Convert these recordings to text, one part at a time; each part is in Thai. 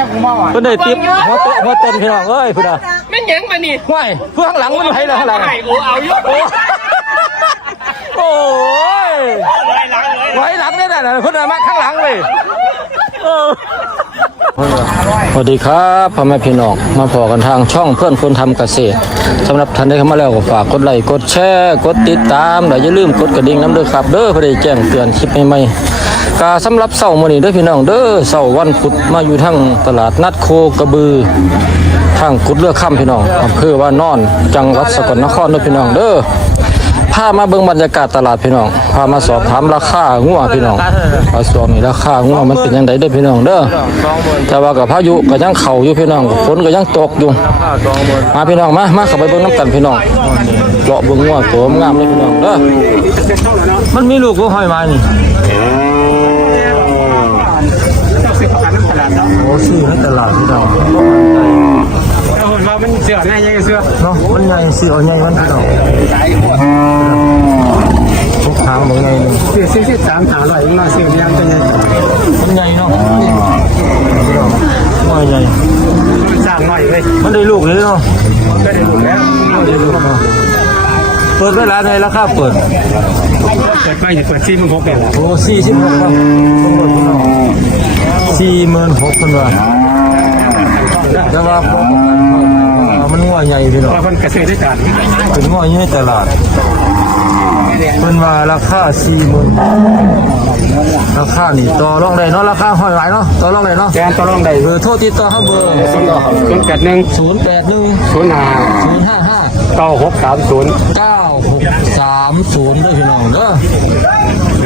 เนี่ยกูเมาอะเพิ่นได้ติ๊บหัวโตหัวเต้นพี่น้องเอ้ยพุ่นน่ะแม่งยังมานี่ห้วยเพื่อข้างหลังมันไผล่ะข้างหลังไอ้โอเอาเยอะโอ้โอ้ยเลยหลังเลยไว้หลังได้น่ะเพิ่นน่ะมาข้างหลังเลยเออสวัสดีครับพ่อแม่พี่น้องมาพอกันทางช่องเพื่อนคนทำเกษตรสำหรับท่านที่เข้ามาแล้วก็ฝากกดไลค์กดแชร์ กดติดตามและอย่าลืมกดกระดิ่งน้ำเด้อครับ เด้อเพื่อได้แจ้งเตือนคลิปใหม่ๆ กาสำหรับเสาร์มื้อนี้เด้อพี่น้องเด้อเสาร์วันพุธมาอยู่ทั้งตลาดนัดโคกระบือทางกุดเลือกค่ำพี่น้องอำเภอว่านอนจังหวัดสกลนครเด้อพี่น้องเด้อพามาเบิ่งบรรยากาศตลาดพี่น้องพามาสอบถามราคางัวพี่น้องว่าช่วงนี้ราคางัวมันเป็นยังไงเด้อพี่น้องเด้อแต่ว่ากับพายุก็ยังเข้าอยู่พี่น้องฝนก็ยังตกอยู่มาพี่น้องมามาเข้าไปเบิ่งน้ำกันพี่น้องเลาะเบิ่งงัวตัวงามเลยพี่น้องเด้อมันมีลูกบ่ห้อยมานี่โอ้ ซื้อในตลาดพี่น้องเอาหุ่นมามันเสือแน่ยังเสือเนาะมันใหญ่สิเอาใหญ่มันพี่น้องทุกทางมันใหญ่เลยเสือสี่สิบสามถาลอยมาเสือยังเป็นยังมันใหญ่เนาะพี่น้องว่าใหญ่สร้างหน่อยเลยมันได้ลูกเลยเนาะก็ได้ดูแล้วได้ลูกเนาะเปิดไว้ร้านในราคาเปิดเปิดไปจะเปิดซีมันพกกันโอ้สี่สิบหกครับ ต้องเปิดพี่น้องสี่หมื่นหกพันบาทแต่ว่าพวกมันงัวใหญ่พี่น้องว่าคนเกษตรด้วยกันเป็นงัวอยู่ในตลาดเป็นว่าราคาสี่หมื่นราคานี่ต่อรองได้เนาะราคาห้อยไหวเนาะต่อรองได้เนาะแกนตกลงได้เบอร์โทรติดต่อเขาเบอร์ศูนย์แปดหนึ่งศูนย์แปดหนึ่งศูนย์ห้าศูนย์ห้าห้าเก้าหกสามศูนย์เก้าหก สามศูนย์ด้วยพี่น้องเด้อ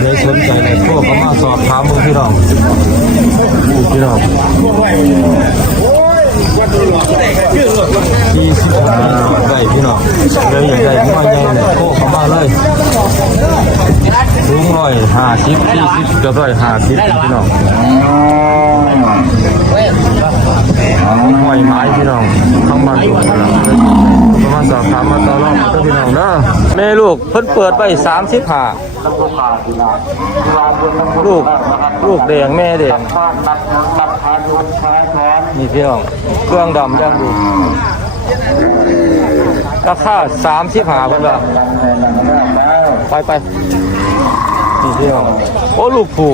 เลยสนใจในพวกเขามาสอบถามพวกพี่น้องพี่น้อง ยี่สิบห้าได้พี่น้องเลยอยากได้หัวใหญ่เลยพวกเขามาเลยสูงร้อยห้าสิบสี่สิบเกือบร้อยห้าสิบพี่น้องห้อยไม้พี่น้องทั้งบ้านอยู่พี่น้องมาสอบถามมาต่อรองกับพี่น้องเด้อแม่ลูกเพิ่นเปิดไปสามสิบห้าลูก ลูกแดงแม่แดง นี่พี่น้องเครื่องดำยังดูราคาสามสิบหาเพิ่นว่าไปไปนี่พี่น้องโอ้ลูกผู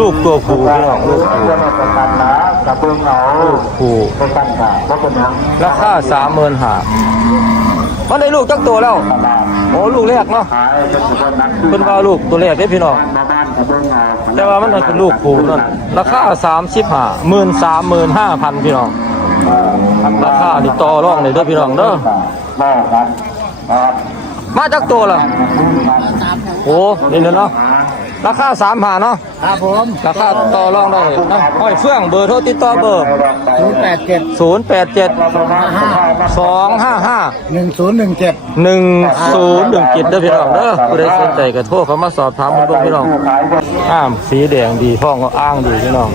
ลูกตัวผูพี่น้องลูกผูลูกผูราคาสามหมื่นหามันได้ลูกจักตัวแล้ว โอ้ลูกแรกเนาะเพิ่นว่าลูกตัวแรกเด้พี่น้อง แต่ว่ามันเป็นลูกผูนั่นราคาสามสิบห้าหมื่นสามหมื่นห้าพันพี่น้องราคาติดต่อร่องเลยเด้อพี่น้องเด้อมาจากตัวละโอ้นี่เนาะ ราคาสามผ่าเนาะครับผมราคาต่อรองได้เนาะห้อยเฟื่องเบอร์โทรติดต่อเบอร์ศูนย์แปดเจ็ดศูนย์แปดเจ็ดสองห้าห้าหนึ่งศูนย์หนึ่งเจ็ดหนึ่งศูนย์หนึ่งจิตเด้อพี่น้องเด้อผู้ใดสนใจก็โทรเขามาสอบถามมันเบิ่งพี่น้องอ้ามสีแดงดีท้องก็อ้างดีพี่น้อง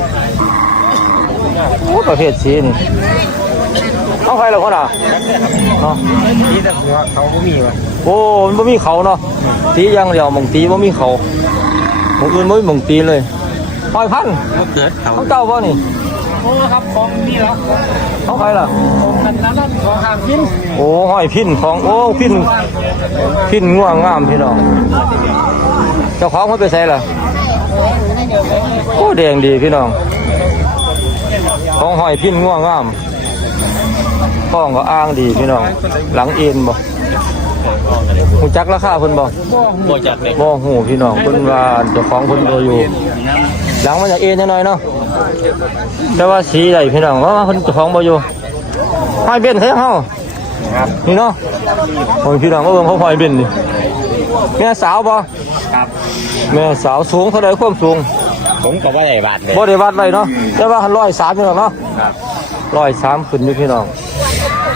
โอ้ประเภทสีนี่เอาใครเหรอคนอะเนาะนี่แต่หัวเขาไม่มีวะโอ้มันบ่มีเขาเนาะตีอย่างเดียวหมองตีบ่มีเขา หมองอื่นบ่มีหมองตีเลยปล่อยพันธุ์เกิดเขาของเจ้าบ่นี่โอ้ครับของนี่เหรอของใครล่ะ ของนั้นนั้นของห้ามกินโอ้ห้อยพินของโอ้พินพินง่วงงามพี่น้องเจ้าของมันไปใส่ล่ะโอ้แดงดีพี่น้อง ของห้อยพินง่วงงามท้องก็อ้างดีพี่น้อง หลังเอ็นบ่ หูจักราคาเพิ่นบ่บ่จัดเลยบ่หูพี่น้องเพิ่นว่าเจ้าของเพิ่นบ่อยู่หลังมันอยากเอ็นหน่อยๆเนาะแต่ว่าสีใดพี่น้องว่าเพิ่นเจ้าของบ่อยู่ห้อยเบ็นใส่เฮาครับนี่เนาะโอ้ยพี่น้องก็เบิ่งเขาหอยบินนี่แม่สาวบ่ครับแม่สาวสูงเท่าไรความสูงผมก็ว่าใหญ่บาทเลยบ่ได้วัดไว้เนาะแต่ว่าร้อยสามพี่น้องเนาะครับร้อยสามขึ้นอยู่พี่น้อง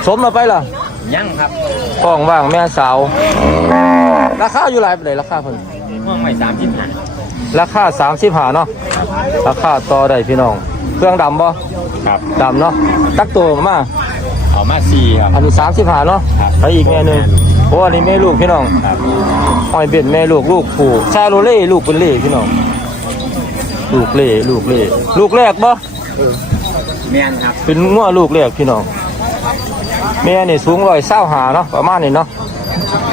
สมมาไปล่ะ ยังครับท้องว่างแม่สาว ราคาอยู่หลายปานใดราคาเพิ่นห้องใหม่สามชิ้นหันราคาสามสิบห้าเนาะราคาต่อได้พี่น้อง เครื่องดำบ่ครับ ดำเนาะตักตัวมา เอามาสี่ครับ อันนี้สามสิบห้าเนาะครับไปอีกแม่หนึงโอ้อันนี้แม่ลูกพี่น้องครับหอยเบ็ดแม่ลูกลูกผูชาโรเล่ลูกเป็นเล่พี่น้อง ลูกเล่ลูกเล่ลูกแรกบ่ เมียนครับ เป็นงัวลูกแรกพี่น้อง แม่นี่สูงร้อยเศร้าหาเนาะประมาณนี้เนาะ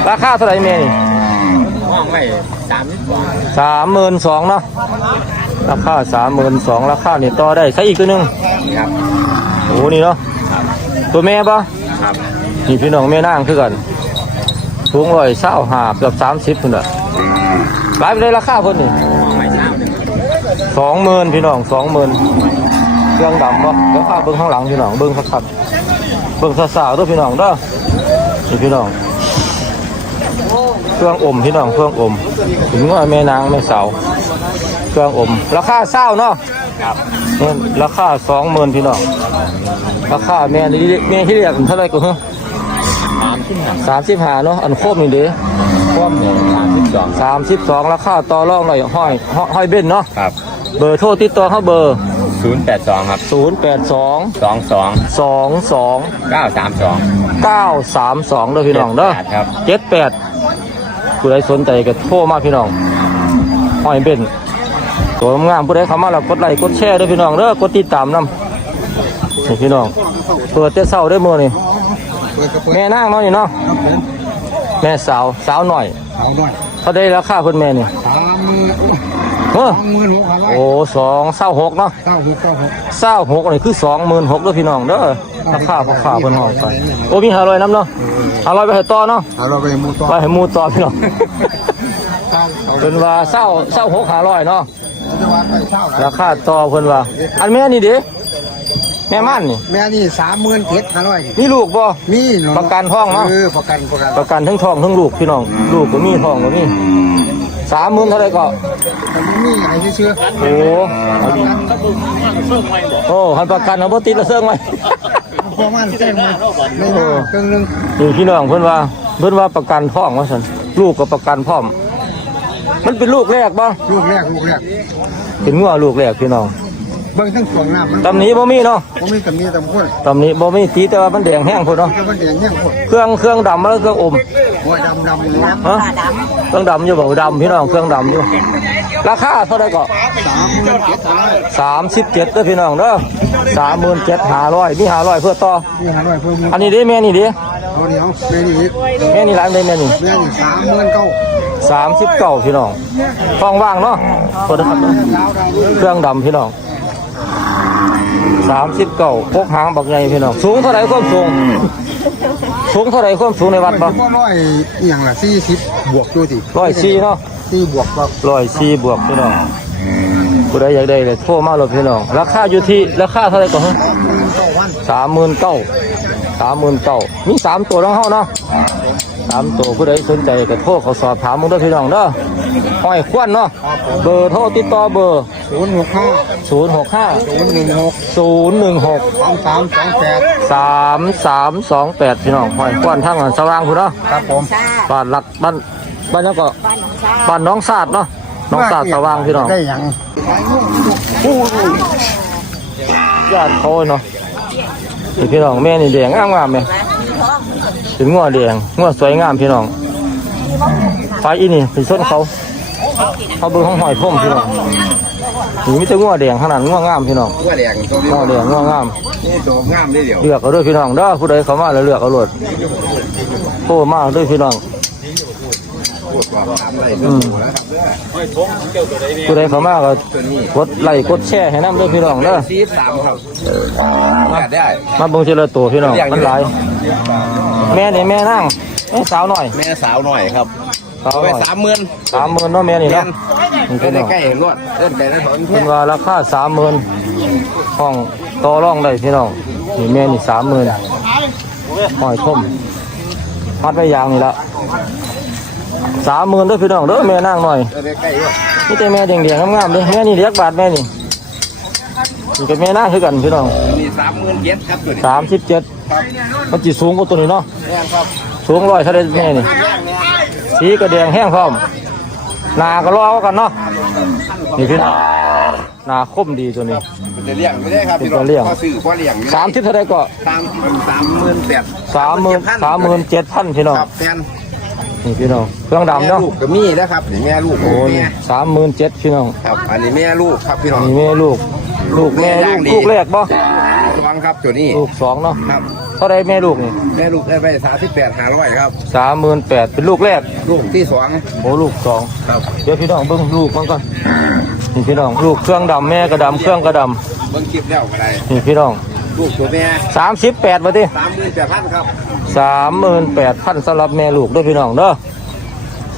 ราคาเท่าไหร่แม่นี่ห้องไว้สามสิบกว่าสามหมื่นสองเนาะราคาสามหมื่นสองราคานี่ต่อได้ใช้อีกตัวหนึงครับโอ้นี่เนาะตัวแม่ปะครับนี่พี่น้องแม่นางคือกันสูงร้อยเศร้าหาเกือบสามสิบคนละหลายไปเลยราคาเพิ่นนี่ห้องไว้เช้าหนึ่งสองหมื่นพี่น้องสองหมื่นเครื่องดำปะเดี๋ยวพาเบิ้งข้างหลังพี่น้องเบิ้งสักๆ เบิ้งสาวๆด้วยพี่น้องเด้อนี่พี่น้องเครื่องอมพี่น้องเครื่องอมถึงว่าแม่นางแม่สาวเครื่องอม ราคาเศร้าเนาะครับเนี่ยราคาสองหมื่นพี่น้องราคาแม่นี่แม่ที่เรียกเท่าไหรก็ฮะสามสิบห้าสามสิบห้าเนาะอันโคบนี่เด้พวกเนี่ยสามสิบสองสามสิบสองราคาต่อรองหน่อยห้อยห้อยห้อยเบ้นเนาะครับเบอร์โทรติดต่อเขาเบอร์ ศูนย์แปดสองครับศูนย์แปดสองสองสองสองสองเก้าสามสองเก้าสามสองเด้อพี่น้องเด้อครับเจ็ดแปดผู้ใดสนใจก็โทรมาพี่น้องห้อยเบ้นตัวงามผู้ใดเข้ามาแล้วกดไลค์กดแชร์เด้อพี่น้องเด้อกดติดตามนำนี่พี่น้องเปิดแต่เช้าได้อมื้อนี่แม่นางเนาะนี่เนาะแม่สาวสาวหน่อยเอาด้วยเขาได้ราคาเพิ่นแม่นี่สามหมื่น เฮ้อสองหมื่นหกพันร้อยโอ้สองเศร้าหกเนาะเก้าหกเก้าหกเศร้าหกนี่คือสองหมื่นหกเด้อพี่น้องเด้อราคาพ่อค้าเพิ่นห้องไปโอ้มีห้าร้อยน้ำเนาะห้าร้อยไปให้ต่อเนาะเอาเราไปหมูต่อไปให้หมูต่อพี่น้องเก้าเอาเพิ่นว่าเศร้าเศร้าหกห้าร้อยเนาะจะว่าไปเช่าราคาต่อเพิ่นว่า อันแม่นี่เด้แม่ม่านนี่แม่นี่สามหมื่นเจ็ดพันร้อยมีลูกบ่มีเนาประกันท้องเนาะเออประกันประกันประกันทั้งทองทั้งลูกพี่น้อง ลูกก็มีทองก็มี สามหมื่นเท่าไหรก็แต่ไม่มีอะไรที่เชื่อโอ้โอ้ให้ประกันเอาบ่ติดละเซิงไว้พอมันแจ้งมาไม่ห้าเครื่องหนึงนี่พี่น้องเพิ่นว่าเพิ่นว่าประกันท้องว่าซั่นลูกก็ประกันพร้อม มันเป็นลูกแรกบ่ลูกแรกลูกแรกเป็นงัวลูกแรกพี่น้องเบิ่งทั้งสองน้ำมันตำหนี้บ่มีเนาะผมมีแต่มีแต่พวกตำหนี้บ่มีตีแต่ว่ามันแดงแห้งพุ่นเนาะจะมันแดงแห้งพวกเครื่องเครื่องดำมาแล้วเครื่องอม หัวดำดำเลยนะฮะเครื่องดำอยู่บ่ดำพี่น้องเครื่องดำอยู่ ราคาเท่าไหร่ก็สามหมื่นเจ็ดพันร้อย37เด้อพี่น้องเด้อ37,500มี500เพื่อต่อ นี่ห้าร้อยเพิ่มอันนี้เด้แม่นี่เด้เอาเดียวแม่นี่อีกแม่นี่ร้านใดแม่นี่แม่นี่สามหมื่นเก้า39พี่น้องท้องว่างเนาะโทษนะครับเครื่องดำพี่น้อง39พกหางบักใหญ่พี่น้อง สูงเท่าไหร่ความสูง สูงเท่าไหร่ความสูงในวัดบ่ก็ร้อยอหย่างละสี่สิบบวกดูสิร้อยสี่เนาะสี่บวกครับร้อยสี่บวกพี่น้องผู้ใดอยากได้เลยโทรมาเลยพี่น้อง ราคาอยู่ที่ราคาเท่าไหร่ก่อนเก้าวันสามหมื่นเก้าสามหมื่นเก้ามีสามตัวน้องเฮาเนาะ สามตัวผู้ใดสนใจก็โทรเขาสอบถามมึงเด้อพี่น้องเด้อห้อยควนเนาะเบอร์โทรติดต่อเบอร์ศูนย์หกห้าศูนย์หกห้าศูนย์หนึ่งหกศูนย์หนึ่งหกสามสามสองแปดสามสามสองแปดพี่น้องห้อยควนทั้งอันสว่างคุณเนาะครับผมบ้านหลักบ้านบ้านยังก็บ้านน้องศาสตร์เนาะน้องศาสตร์สว่างพี่น้องได้ยังผู้ญาติเขาเนาะพี่น้องแม่นี่แดงงามงามๆไห มถึงงัวแดงงัวสวยงามพี่น้องไฟอีนี่เป็นส้นเขาเขาเบิ่งห้องหอยพ่มพี่น้องนี่มีแต่งัวแดงขนาดงัวงามพี่น้องว่าแดงตัวนี้งัวแดงงัวงามนี่ตัวงามได้เดียวเลือกเอาด้วยพี่น้องเด้อผู้ใดเข้ามาแล้วเลือกเอาโลดโตมาด้วยพี่น้องอืมผู้ใดเข้ามาก็กดไลค์กดแชร์ให้นำด้วยพี่น้องเด้อสี่สามครับได้มาเบิ่งทีละตัวพี่น้องมันหลาย แม่นี่แม่นั่งแม่สาวหน่อยแม่สาวหน่อยครับสาวหไปน่อยสามหมื่นสามหมื่นเนาะแม่นี่เนาะนี่ไปพี่น้องใกล้ๆเห็นรถเล่นไปแล้วผมเป็นว่าราคาสามหมื่นห้องต่อรองได้พี่น้องนี่แม่นี่สามหมื่นหอยท่มพัดไว้ยางนี่ละสามหมื่นเด้อพี่น้องเด้อแม่นั่งหน่อยใกล้ๆรถนี่แต่แม่แดงๆงามๆเลยแม่นี่เรียกบาทแม่นี่นี่ก็แม่นั่งคือกันพี่น้อง นี่สามหมื่นเจ็ดครับตัวนี้สามสิบเจ็ดมันจีสูงกว่าตัวนี้เนาะแม่ครับสูงร้อยเท่าไรแม่นี่สีกระแดงแห้งพร้อมหนาก็รอกันเนาะนี่พี่น้องหนาคมดีตัวนี้จะเลี้ยงไม่ได้ครับพี่น้องพอซื้อพอเลี้ยงสามทิศเท่าไรก็สามสามหมื่นแปดสามหมื่นสามหมื่นเจ็ดพันพี่น้องครับแทนนี่พี่น้องเครื่องดำเนาะลูกก็มีนะครับนี่แม่ลูกโอ้แม่นี่สามหมื่นเจ็ดพี่น้องครับอันนี้แม่ลูกครับพี่น้องนี่แม่ลูก ลูกแม่ลูกลูกแรกบ่ค องครับตัวนี้ลูกสองเนาะครับเท่าไรแม่ลูกนี่แม่ลูกได้ไปสามสิบแปดหาร้อยครับสามหมื่นแปดเป็นลูกแรกลูกที่สองโอ้ลูกสองครับเดี๋ยวพี่น้องเบิ้งลูกมันก่อนนี่พี่น้องลูกเครื่องดำแม่กระดำเครื่องกระดเบิ้งคลิปแล้วก็ได้ำนี่พี่น้องลูกตัวแม่สามสิบแปดมาดิสามหมื่นแปดพันครับสามหมื่นแปดพันสำหรับแม่ลูกด้วยพี่น้องเด้อ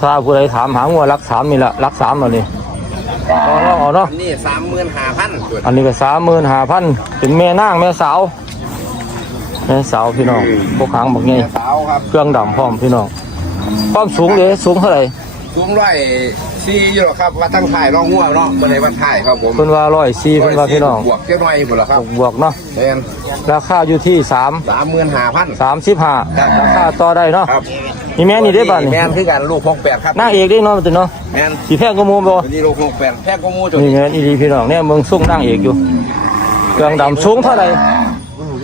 ถ้าผู้ใดถามหางัวรักสามนี่ละรักสามแล้วนี่ ลองลองเอาเนาะอันนี้สามหมื่นห้าพันตัวอันนี้ก็สามหมื่นห้าพันเป็นแม่นางแม่สาวแม่สาวพี่น้องพวกหางบักไงแม่สาวครับเครื่องดำพร้อมพี่น้องความสูงเลยสูงเท่าไหร่สูงร้อย สี่อยู่หรอครับว่าตั้งถ่ายน้องงัวเนาะไม่ได้ว่าถ่ายครับผมเพิ่นว่าร้อยสี่เพิ่นว่าพี่น้องบวกเจ้าหน่อยหมดหรอครับบวกเนาะเอ็นราคาอยู่ที่สามสามหมื่นห้าพัน สามสิบห้าราคาต่อได้เนาะครับนี่แม่นี่ได้บ้านแมนี่นคือกันลูกหกแปดครับนางเอกได้เนาะมันตัวเนาะแมนสีแพงก็มูบ่ตัวนี้ลูกหกแปดแพงก็มูจุดนี่แม่นอีดีพี่น้องเนี่ยเมืองสูงนางเอกอยู่เครื่องดำสูงเท่าไหร่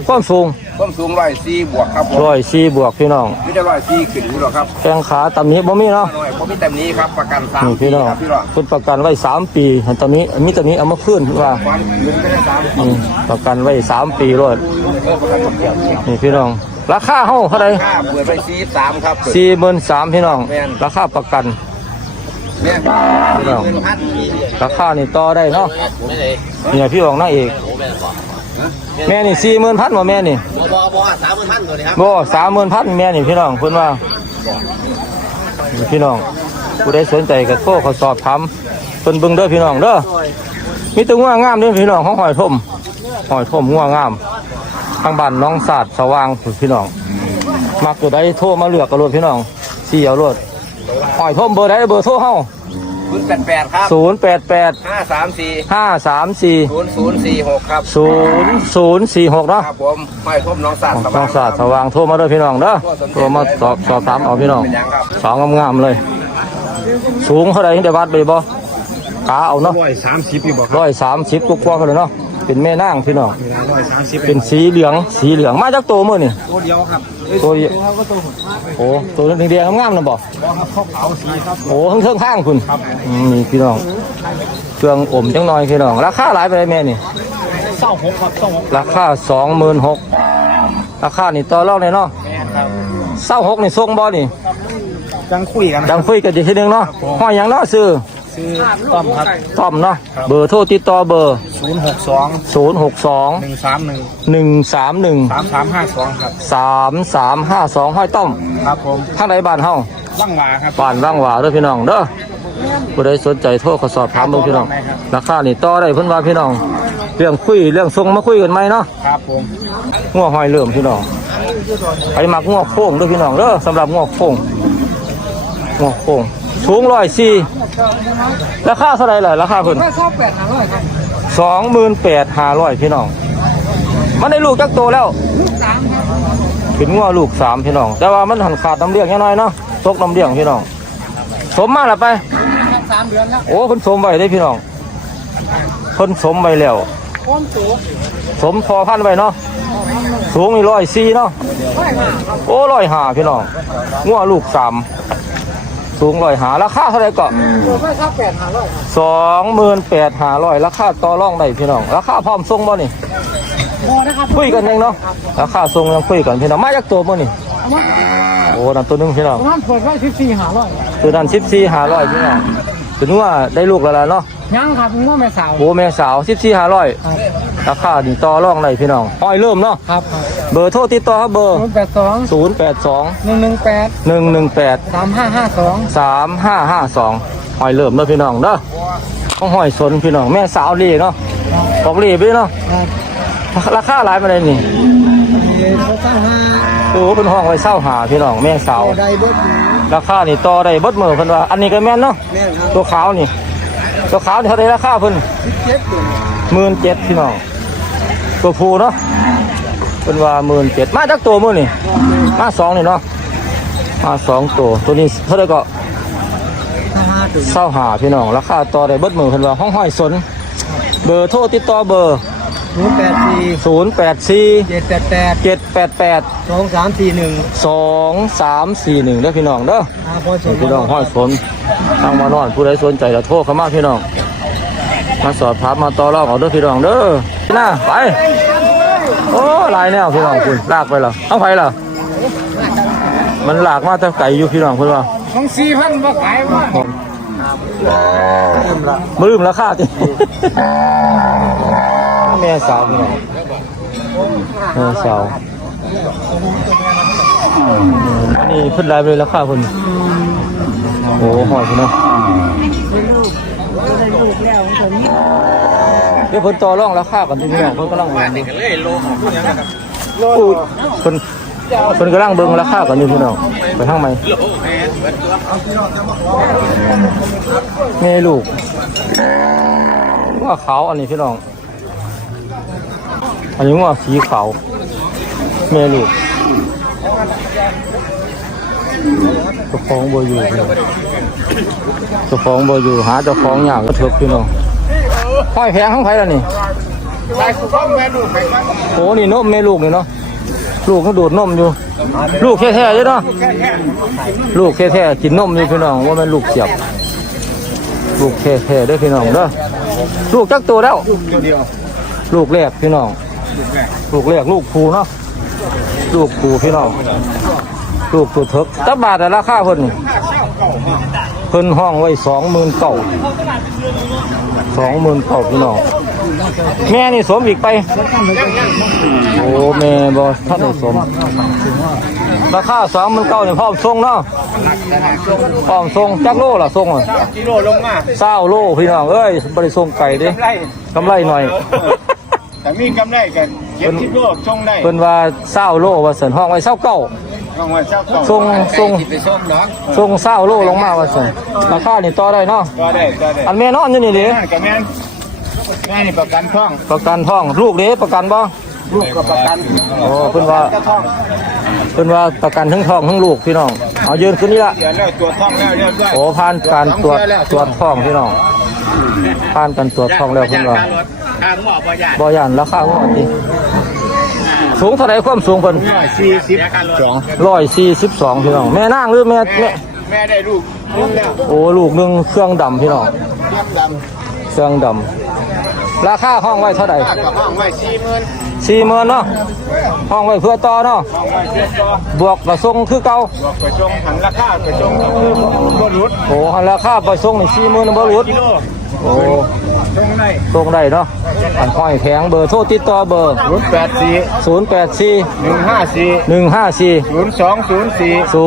ความสูง ต้นสูงร้อยสี่บวกครับผมร้อยสี่บวกพี่น้องไม่ได้ร้อยสี่ขึ้นอยู่หรอกครับแข้งขาตำนี้บ่มีเนาะหน่อยผมมีแต่นี้ครับประกันสามนี่ปีพี่น้องครับพี่น้องคุณประกันไว้สามปีเห็นตอนนี้มีตอนนี้เอามาคืนว่าความลึกไม่ได้สามปีนี่ประกันไว้สามปีรอดเออประกันเดียวนี่พี่น้องราคาเฮาเท่าไหร่ค่าเปิดไปสี่สามครับสี่หมื่นสามพี่น้อง ราคาประกันเนี่ยพี่น้องเงินพันราคานี่ต่อได้เนาะเนี่ยพี่บอกนางเอก แม่นี่สี่หมื่นพันบ่แม่นี่บอบอสามพันตัวนี้ครับบ่สามหมื่นพันแม่นี่พี่น้องเพิ่นว่านี่พี่น้องผู้ใดสนใจก็โทรเขาสอบถามเพิ่นเบิ่งเด้อพี่น้องเด้อมีแตัวงัวงามเด้อพี่น้องของหอยทมหอยทมงัวงามทางบ้านน้องศาสตร์สว่างพี่น้องมักตัวใดโทรมาเลือกก็รถพี่น้องสี่เอารถหอยทมเบอร์ใดเบอร์โทรเฮา ศูนย์แปดแปดครับ088 ห้าสามสี่534 ศูนย์ศูนย์สี่หกครับ0046เนาะครับผมไม่พบน้องสัตว์สน้องศาสตร์สว่างโทรมาเด้อพี่น้องเด้อโทรมาสอบสอบถามเอาพี่น้อง เป็นยังครับสองงามๆเลย สูงเท่าไหร่ได้วัดไปบ่กาเอาเนาะร้อยสามสิบอยู่บอกร้อยสามสิบกว่าๆกันเลยเนาะเป็นแม่นางพี่น้องร้อยสามสิบเป็นสีเหลืองสีเหลืองมาจากโตมื่อนี่ตัวเดียวครับ ตัวเดียวโอ้ตัวแดงๆงามๆนะบ่ครับข้าวเผาสีครับโอ้ข้างเทิงข้างคุณอืมนี่พี่น้องเครื่องอมจังหน่อยพี่น้องราคาหลายไปเลยแม่นี่เศร้าหกครับเศร้าหกราคาสองหมื่นหกราคานี่ต่อรองเลยเนาะเศร้าหกนี่ทรงบ่นี่จังคุยกันดังคุยกันอีกทีหนึงเนาะห้อยหยังเนาะซื้อ ซื้อต้อมครับ ต้อมเนาะเบอร์โทรติดต่อเบอร์ ศูนย์หกสองศูนย์หกสองหนึ่งสามหนึ่งหนึ่งสามหนึ่งสามสามห้าสองครับสามสามห้าสองห้อยต้อมครับผมทางใดบ้านเฮาว่างวาครับ บ้านว่างหวาเด้อพี่น้องเด้อผู้ใดสนใจโทรเขาสอบถามเบิ่งพี่น้องราคานี่ต่อได้เพิ่นว่าพี่น้อง เรื่องคุยเรื่องส่งมาคุยกันไหมเนาะ ครับผม งัวหอยเริ่มพี่น้องไปมักงัวโค้งเด้อพี่น้องเด้อสำหรับงัวโค้งงัวโค้ง สูงร้อยสี่ราคาเท่าไหร่ล่ะราคาเพิ่นชอบแปดหาร้อยครับสองหมื่นแปดห้าร้อยพี่น้อง มันได้ลูกจักโตแล้วเป็นงัวลูกสามพี่น้อง แต่ว่ามันหันขาดน้ำเลี้ยงแค่น้อยเนาะตกน้ำเลี้ยงพี่น้อง สมมาแล้วไปสามเดือนแล้วโอ้คนสมไว้ได้พี่น้องคนสมไว้แล้วความสูงสมพอพันไว้เนาะสูงอีร้อยสี่เนาะโอ้ร้อยหาพี่น้องงัวลูกสาม สูงร้อยหาราคาเท่าไหรก็ตัวไม่ชอบแปดหาร้อยสองหมื่นแปดหาร้อยราคาต่อรองได้พี่น้องราคาพร้อมส่งบ่นี่พอนะครับคุยกันยังเนาะราคาส่งยังคุยกันพี่น้องมาจากตัวมื้อนี่เอามาโอ้นั่นตัวหนึงพี่น้องประมาณเปิดไว้สิบสี่หาร้อยตัวนั้นสิบสี่หาร้อยพี่น้องถึงว่าได้ลูกแล้วล่ะเนาะ ยังครับมึงว่าแม่สาวโอ้แม่สาวสิบสี่หาร้อยครับราคาดีต่อรองได้พี่น้องห้อยเริ่มเนาะครับครับเบอร์โทรติดต่อครับเบอร์ศูนย์แปดสองศูนย์แปดสองหนึ่งหนึ่งแปดหนึ่งหนึ่งแปดสามห้าห้าสองสามห้าห้าสองห้อยเริ่มเนาะพี่น้องเด้อต้องห้อยสนพี่น้องแม่สาวเลีเนาะบอกเลีไปเนาะครับราคาหลายมาเลยนี่เขาสร้างห้าโอ้เป็นห้องไว้เศร้าหาพี่น้องแม่สาวเอาได้เบิดราคานี่ต่อได้เบดมือเพิ่นว่า อันนี้ก็แม่นเนาะแม่นครับตัวขาวนี่ ตัวขาวนี่เท่าไหรราคาเพิ่นเจ็ดตัวหมื่นเจ็ดพี่น้องตัวผู้เนาะเพิ่นว่าหมื่นเจ็ดมาจากตัวมื้อนี่มาสองนี่เนาะมาสองตัวตัวนี้เท่าไหรก็ห้าตัวเศร้าหาพี่น้องราคาต่อได้เบิดมือเพิ่นว่าห้องห้อยสน เบอร์โทรติดต่อเบอร์ ศูนย์แปดสี่ศูนย์แปดสี่เจ็ดแปดแปดเจ็ดแปดแปดสองสามสี่หนึ่งสองสามสี่หนึ่งเด้อพี่น้องเด้ออาพอสมพี่น้องห้อยสนทางมานอนผู้ใดสนใจจะโทรเข้ามาพี่น้อง มาสอบถามมาต่อรองเอาเด้อพี่น้องเด้อนะไปโอ้หลายแนวพี่น้องคุณลากไปเหรอเอาไปเหรอมันลากมาแต่ไก่อยู่พี่น้องคุณว่าของสี่พันบ่ขายว่ามาลืมราคาจิ แม่สาวพี่น้องแม่สาวอันนี้เพิ่นได้ไปเลยราคาคุณโอ้หอยพี่น้องเดี๋ยวเพิ่นต่อรองราคากันพี่น้องเพิ่นกำลังเบิ่งอยู่เพิ่นเพิ่นกำลังเบิ่งราคากันอยู่พี่น้องไปทางไหนแม่ลูกว่าขาวอันนี้พี่น้อง อันนี้ว่าสีขาวแม่ลูกเจ้าของบ่อยู่พี่น้องเจ้าของบ่อยู่หาเจ้าของอย่างก็เถิบพี่น้องห้อยแพงข้างไผล่ะนี่ขายสุขภาพแลูกไปก่อนโอ้นี่นมแม่ลูกนี่เนาะลูกก็ดูดนมอยู่ ลูกแท้ๆอยู่เนาะลูกแท้ๆกินนมอยู่พี่น้องว่าแม่นลูกเสียบ ลูกแท้ๆเด้พี่น้องเด้อลูกจักตัวแล้วเดียวลูกแรกพี่น้อง ลูกแรกลูกผูเนาะลูกผูพี่น้องลูกตัวเถิกตับบาทแต่ราคาเพิ่นนี่เพิ่นห้องไว้สองหมื่นเก้าสองหมื่นเก้าพี่น้องแม่นี่สมอีกไป โอ้แม่บ่ท่านได้สม ราคาสองหมื่นเก้าเนี่ยพร้อมส่งเนาะพร้อมส่งจักโลล่ะส่งอะกิโลลงมาเศร้าโลพี่น้องเอ้ยบริส่งไก่เดิไล่กำไรหน่อย แต่มีกำไรกันเจ็ดสิบโลชงได้เพิ่นว่าเศร้าโลว่าสันห้องไว้เศร้าเก้าต้องมาเช้าก่อนส่งส่งไปส้มเนาะส่งเศร้าโลลงมาว่าสันราคานี่ต่อได้เนาะก็ได้ก็ได้อันแม่นอนอยู่นี่เด้แม่กับแม่แม่นี่ประกันท่องประกันท้องลูกเด้ประกันบ่ลูกก็ประกันโอ้เพิ่นว่าก็ท่องเพิ่นว่าประกันทั้งท้องทั้งลูกพี่น้องเอายืนขึ้นนี่ละเดี๋ยวแล้วตัวท่องแล้วเรียบร้อยโอ้ผ่านการตรวจตรวจท้องพี่น้อง ผ่านการตรวจท้องแล้วเพิ่นว่าทางหมอบ่ยานบ่ย่านราคาว่าติสูงเท่าใดความสูงเพิ่นสี่สิบสอง142พี่น้องแม่นางหรือแม่แม่แม่ได้ลูกลูกแล้วโอ้ลูกหนึงเครื่องดำพี่น้องเทียมดเครื่องดำราคาห้องไว้เท่าไหร่ำถ้ากับห้องไว้สี่หมื่น สี่หมื่นเนาะห้องไว้เพื่อต่อเนาะห้องไว้เจ็ดต่อบวกกระทรงคือเก่าบอกไปชงหันราคาไปชงก็คือบ่รุดโอ้หันราคาไปส่งนี่สี่หมื่นบ่รุดกิโลโอ้ชงได้ส่งได้เนาะอันห้อยแพงเบอร์โทรติดต่อเบอร์ศูนย์แปดสี่0 8 4หนึ่งห้าสี่1 5 4ศูนย์สองศูนย์สี่0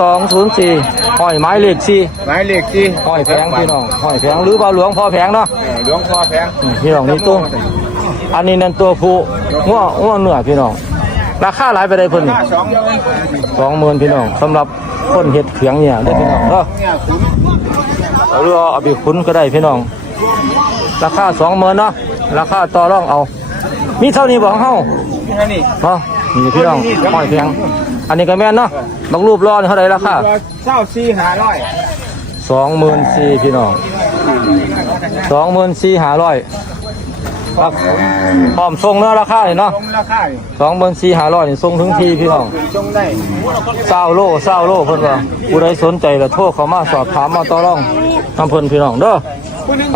2 0 4ห้อยไม้เลขสี่หมายเลขที่ห้อยแพงพี่น้องห้อยแพงหรือบ่าหลวงพอแพงเนาะเออหลวงพ่อแพงอืมพี่น้องนี่ตัว อันนี้นั่นตัวผู้ง้อง้อเนื้อพี่น้อง ราคาหลายไปได้เพิ่นนี่ห้าสองสองหมื่นพี่น้องสำหรับคนเห็ดเขียงเนี่ยได้พี่น้องเนาะเนี่ยคุณเอาเรือเอาไปคุ้นก็ได้พี่น้อง ราคาสองหมื่นเนาะ ราคาต่อรองเอา มีเท่านี้บอกเฮานี่นี่เนาะนี่พี่น้องห้อยเพียง อันนี้ก็แม่นเนาะบางรูปรอนี่เท่าไหร่ราคาเศร้าสี่หาร้อยสองหมื่นสี่พี่น้องสองหมื่นสี่ห้าร้อย ครับพร้อมส่งเนาะราคาเลยเนาะชงราคาสองหมื่นสี่ห้าร้อยนี่ส่งถึงที่พี่น้องชงได้เศร้าโลเศร้าโลเพิ่นว่าผู้ใดสนใจก็โทรเข้ามาสอบถามมาต่อรองทำเพิ่นพี่น้องเด้อ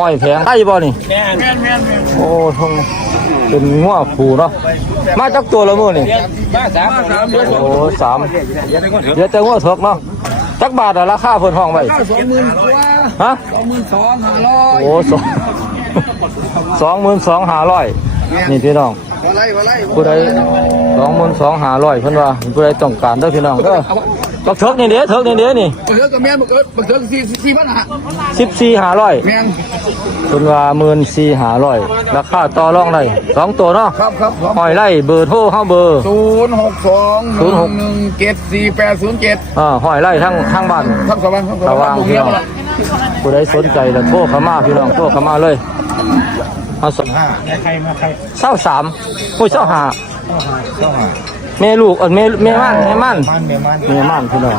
ห้อยแพงได้บ่นี่แม่นแม่นแม่นโอ้ทงเป็นงัวผูเนาะมาจักตัวละมื้อนี่มาสามสามเดือนโอ้สามเดี๋ยวแต่งัวเถกเนาะจักบาทอะราคาเพิ่นห้องไว้สองหมื่นกว่าฮะสองหมื่นสองห้าร้อยโอ้สอง สองหมื่นสองห้าร้อยนี่พี่น้องมาไล่มาไล่ผู้ใดสองหมื่นสองห้าร้อยเพิ่นว่าผู้ใดต้องการเด้อพี่น้องเด้อบักเถิกนี่เด้อเถิกนี่เด้อนี่เสือกับแม่นบักเอิญบักเสือสี่สี่พันหาสิบสี่ห้าร้อยแม่นเพิ่นว่าหมื่นสี่ห้าร้อยราคาต่อรองได้สองตัวเนาะครับครับหอยไล่เบอร์โทรเฮาเบอร์ศูนย์หกสองหนึ่งหนึ่งเจ็ดสี่แปดศูนย์เจ็ดอ่าหอยไล่ทั้งทั้งบ้านทั้งสองทั้งสระองวังพี่น้องผู้ใดสนใจแล้วโทรเข้ามาพี่น้องโทรเข้ามาเลย เอาสใครมาใครเศร้าสามผู้เศร้าหาแม่ลูกเอันแม่แม่ม่านแม่ม่านมันเมียมันแม่ม่านพี่น้อง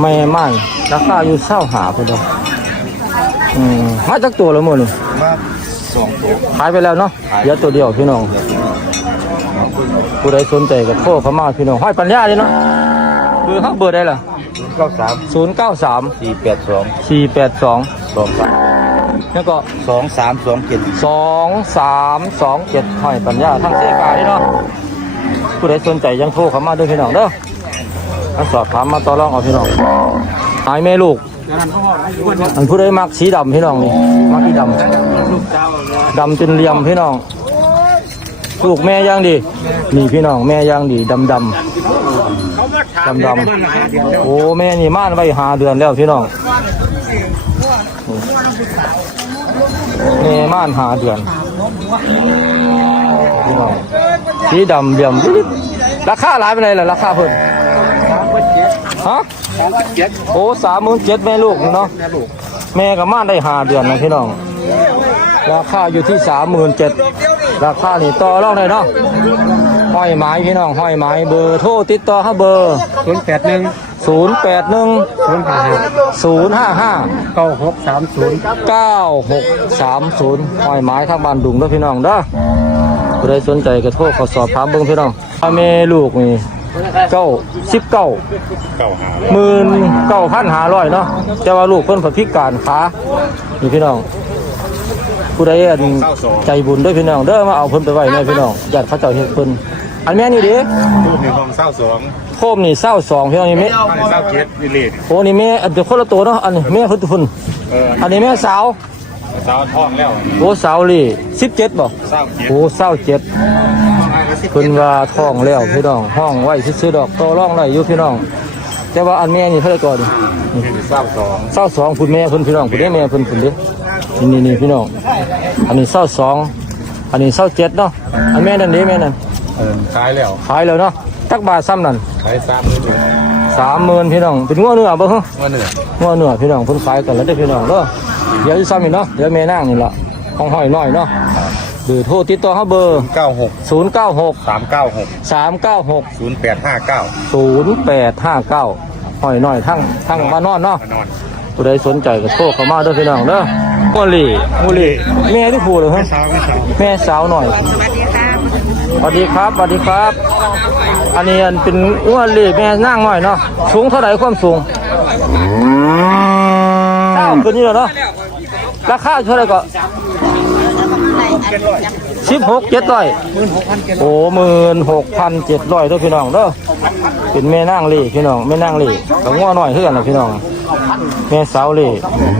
แม่ม่านราคาอยู่เศร้าหาพี่น้องอืมมาจากตัวละหมื้นี่มาสองตัวขายไปแล้วเนาะเหลือตัวเดียวพี่น้องผู้ใดสนใจก็โทรเข้ามาพี่น้องห้อยปัญญาเลยเนาะคือเฮาเบอร์ได้ล่ะเก้าสาม093สี่แปดสอง482สองสาม แล้วก็สองสามสองเจ็ดสองสามสองเจ็ดหอยปัญญาทั้งเสกายเนาะผู้ใดสนใจยังโทรเข้ามาด้วยพี่น้องเด้อมาสอบถามมาต่อรองเอาพี่น้องหายแม่ลูกอันผู้ใดมักสีดำพี่น้องนี่มักสีดำดำจนเหลี่ยมพี่น้องลูกแม่ย่างดีนี่พี่น้องแม่ย่างดีดำดำดำดำโอ้แม่นี่ม่านไว้หาเดือนแล้วพี่น้อง แม่ม่านหาเดือนพี่น้องสีดำเหลี่ยมราคาหลายไปเลยล่ะราคาเพิ่นฮะโอ้สามหมื่นเจ็ดแม่ลูกเนาะแม่กับม่านได้หาเดือนนะพี่น้องราคาอยู่ที่สามหมื่นเจ็ดราคานี่ต่อรองเลยเนาะห้อยไม้พี่น้องห้อยไม้เบอร์โทรติดต่อเขาเบอร์ศูนย์แปดหนึ่ง ศูนย์แปดหนึ่งศูนย์ห้าศูนย์ห้าห้าเก้าหกสามศูนย์เก้าหกสามศูนย์ห้อยไม้ทางบ้านดุงเด้อพี่น้องเด้อผู้ใดสนใจก็โทรขอสอบถามเบิ่งพี่น้องถ้าแม่ลูกนี่เก้าสิบเก้าหมื่นเก้าพันหาร้อยเนาะแต่ว่าลูกเพิ่นผพิการขานี่พี่น้องผู้ใดอันใจบุญด้วยพี่น้องเด้อมาเอาเพิ่นไปไว้เนี่ยพี่น้องญาติเขาเจ้าเฮ็ดเพิ่น อันแม่นี่เด้ลูกในห้องเศร้าสองโคมนี่เศร้าสองพี่น้องนี่แม่เศร้าเจ็ดวิเลตโอ้นี่แม่อันเดี๋ยวคนละตัวเนาะอันนี้แม่เพิ่นทุนเอออันนี้แม่สาวสาวท้องแล้วโอ้สาวลี่17บ่เศร้าเจ็ดโอ้เศร้าเจ็ดเพิ่นว่าท้องแล้วพี่น้องห้องไว้ซื้อๆดอกต่อรองได้อยู่พี่น้องแต่ว่าอันแม่นี่เท่าไหร่ก่อนเศร้าสองเศร้าสองพุ่นแม่เพุ่นพี่น้องพุ่นเด้แม่เพุ่นพุ่นเด้นี่นี่นี่พี่น้องอันนี้เศร้าสองอันนี้เศร้าเจ็ดเนาะอันแม่นั่นเด้แม่นั่น เออขายแล้วขายแล้วเนาะตักบาทซ้ำนั่นขายสามหมื่นอยู่สามหมื่นพี่น้องเป็นง้อเนื้อบ่ฮะเมื่อเหนื่อยง้อเนื้อพี่น้องเพุ่นขายกันแล้วเด้อพี่น้องเด้อเดี๋ยวจะซ้ำอีกเนาะเดี๋ยวแม่นั่งนี่ละห้องห้อยน้อยเนาะเบอร์โทรติดต่อเขาเบอร์เก้าหกศูนย์เก้าหกสามเก้าหกสามเก้าหกศูนย์แปดห้าเก้าศูนย์แปดห้าเก้าห้อยน้อยทั้งทั้งบ้านนอนเนาะมานอนผู้ใดสนใจก็โทรเข้ามาเด้อพี่น้องเด้อมูลีมูลีแม่ที่ผูเลยฮะแม่สาวหน่อย สวัสดีครับสวัสดีครับ อันนี้อันเป็นอ้วนลีแม่นั่งหน่อยเนาะสูงเท่าไหร่ความสูงเก้าขึ้นนี่แล้วเนาะราคาเท่าไหร่ก็สิบหกเจ็ดร้อยโอ้หมื่นหกพันเจ็ดร้อยเด้อพี่น้องเด้อเป็นแม่นั่งลีพี่น้องแม่นั่งลีกับง้อหน่อยเท่ากันนะพี่น้องแม่สาวลี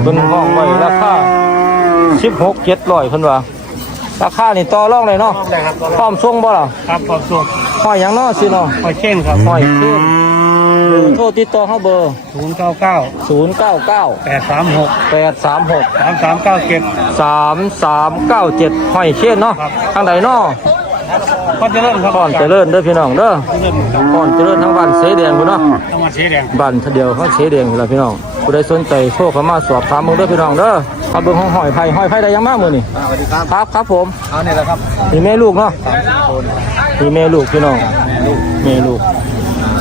เป็นห้องไว้ราคาสิบหกเจ็ดร้อยเพิ่นว่า ราคานี่ต่อรองเลยเนาะพร้อมส่งบ่ล่ะครับขอบคุณห้อยหยังเนาะสิเนาะขอเช่นครับห้อยขึ้นเบอร์โทรติดต่อเฮาเบอร์ ศูนย์เก้าเก้า099 แปดสามหก836 สามสามเก้าเจ็ด 3397ห้อยเช่นเนาะทางใดเนาะก็จะเริ่มครับพรเจริญเด้อพี่น้องเด้อพรเจริญทั้งบ้านเสแดงพุ่นเนาะต้องมาเสียแดงบ้านเดียวเขาเสแดงพุ่นล่ะพี่น้อง ผู้ใดสนใจโทรเข้ามาสอบถามเบิ่งเด้อพี่น้องเด้อเอาเบิ่งห้องห้อยไผ่ห้อยไผ่ได้ยังมากมื้อนี่สวัสดีครับครับครับผมเอาเนี่ยแหละครับมีแม่ลูกเนาะมีแม่ลูกพี่น้องแม่ลูก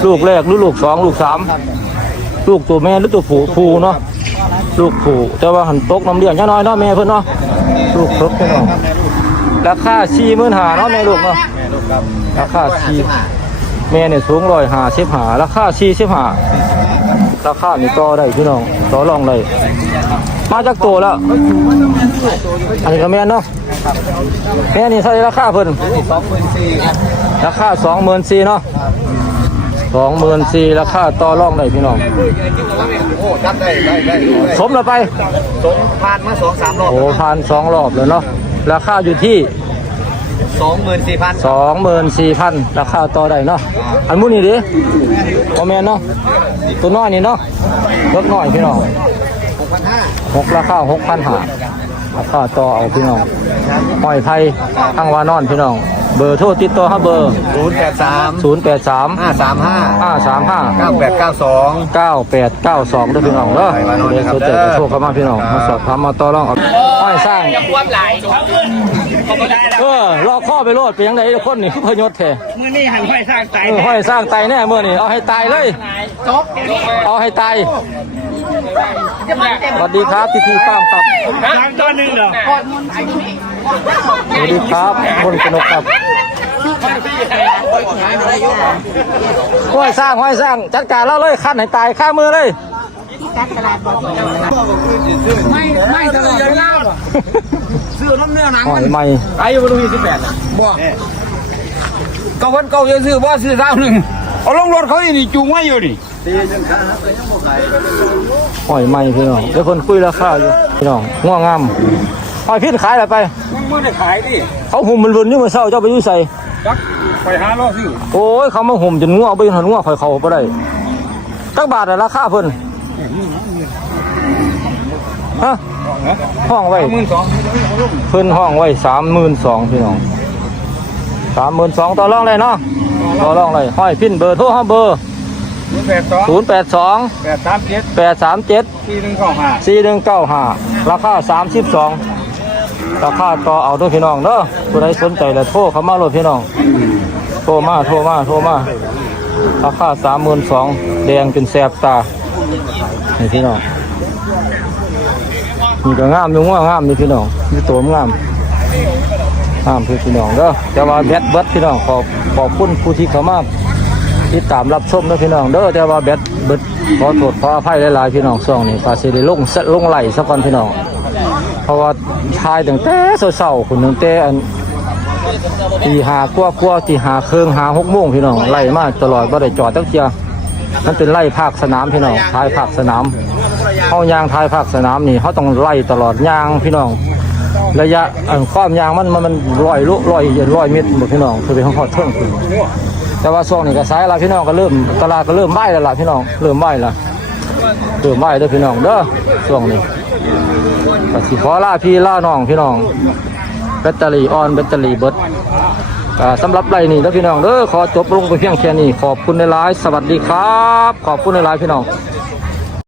ลูกแรกหรือลูกสองลูกสามลูกตัวแม่หรือตัวผู้ผู้เนาะลูกผู้แต่ว่าหันตกน้ำเลี้ยงแค่น้อยเนาะแม่เพิ่นเนาะลูกเพิ่นพี่น้องราคาสี่หมื่นหาเนาะแม่ลูกเนาะราคาสี่แม่เนี่ยสูงร้อยห้าสิบหาราคาสี่สิบหา ราคานี่ต่อได้พี่น้องต่อรองเลยมาจากตัวแล้ว อันนี้ก็แม่นเนาะแม่นี่ใส่ราคาเพิ่นสองหมื่นสี่ครับราคาสองหมื่นสี่เนาะสองหมื่นสี่ราคาต่อรองได้พี่น้องโอ้ทัดได้ได้ได้ได้สมแล้วไปสงผ่านมาสองสามรอบโอ้พันสองรอบแล้วเนาะราคาอยู่ที่ สองหมื่นสี่พันสองหมื่นสี่พันราคาต่อได้เนาะอันมุนี่ดิโอแมนเนาะตัวน้อยนี่เนาะรถน้อยพี่น้องหกพันห้าหกราคาหกพันหาราคาต่อเอาพี่น้องห้อยไผ่ทั้งวานอนพี่น้อง เบอร์โทรติดต่อฮะเบอร์ ศูนย์แปดสามศูนย์แปดสามห้าสามห้าห้าสามห้าเก้าแปดเก้าสองเก้าแปดเก้าสองด้วยพี่น้องเด้อเดี๋ยวสนใจก็โทรเข้ามาพี่น้องมาสอบถามมาต่อรองเอาห้อยสร้างความหลายเขาไม่ได้แล้วเออลอกข้อไปโลดไปยังไงคนนี่คือพยศแท้มือนี่หันห้อยสร้างใจเออห้อยสร้างไตแน่เมื่อนี่เอาให้ตายเลยจบเอาให้ตายสวัสดีครับพี่ทีฟ้ามครับสามตัวหนึ่งเหรอ สวัสดีครับคนกนกครับห้อยสร้างห้อยสร้างจัดการเล่าเลยขั้นให้ตายข้ามือเลยจัดตลาดบ่ไม่ไม่ตลอดเวลาซื้อน้ำเนื้อหนังหอยใหม่ไอ้วันที่สิบแปดบ่เก้าพันเก้าจะซื้อบ่ซื้อเท่าหนึ่งเอาลงรถเขาอีนี่จูงไว้อยู่นี่หอยใหม่พี่น้องเดี๋ยวคนคุยราคาอยู่พี่น้องง่วงงาม หอยพิษขายอะไรไป มึงไม่ได้ขายดิเขาหุ่มมันรุนนี่มันเศร้าเจ้าไปอยุ่ใส่จักไปหาล่อซื้อโอ้ยเขามาหุ่มจนง่วงไปหันง่วงคอยเขาไปได้ตักบาทอะราคาเพิ่นฮะห้องไว้หมื่นสองเพิ่นห้องไว้สามหมื่นสองพี่น้องสามหมื่นสองต่อรองเลยเนาะต่อรองเลยห้อยพินเบอร์โทรห้าเบอร์แปดสองศูนย์แปดสองแปดสามเจ็ดแปดสามเจ็ดสี่หนึ่งสองห้าสี่หนึ่งเก้าห้าราคาสามสิบสอง ราคาต่อเอาด้วยพี่น้องเด้อผู้ใดสนใจแล้วโทรเข้ามาเลยพี่น้อง โทรมาโทรมาโทรมาราคาสามหมื่นสองแดงเป็นแสบตานี่พี่น้องนี่ก็งามอยู่ง่วงงามนี่พี่น้องนี่ตัวมันงามงามพี่พี่น้องเด้อแต่ว่าแบตเบิดพี่น้องขอบขอบคุณผู้ที่เข้ามาติดตามรับชมนะพี่น้องเด้อแต่ว่าแบตเบิดขอโทษขออภัยหลายๆพี่น้องช่วงนี้ก็สิได้ลงลงไหลสักก่อนพี่น้อง เพราะว่าทายตั้งแต่เศร้าๆคุณตั้งแต่อันตีหากว่ากว่าตีหาเครื่องหาหกโมงพี่น้องไล่มาตลอดว่าได้จอดตั้งเจียมันเป็นไล่ภาคสนามพี่น้องทายภาคสนามเขายางทายภาคสนามนี่เขาต้องไล่ตลอดยางพี่น้องระยะความยางมันมันมันร้อยลุร้อยร้อยเมตรหมดพี่น้องคือเป็นของหอดเทิงคือแต่ว่าช่วงนี้ก็สายละพี่น้องก็เริ่มตลาดก็เริ่มไหวแล้วล่ะพี่น้องเริ่มไหวแล้วเริ่มไหวเด้อพี่น้องเด้อช่วงนี้ ก็สิขอลาพี่ลาน้องพี่น้องแบตเตอรี่ออนแบตเตอรี่เบิดก็สำหรับไรนี่แล้วพี่น้องเด้อขอจบลงไปเพียงแค่นี้ขอบคุณในไลฟ์สวัสดีครับ ขอบคุณในไลฟ์พี่น้อง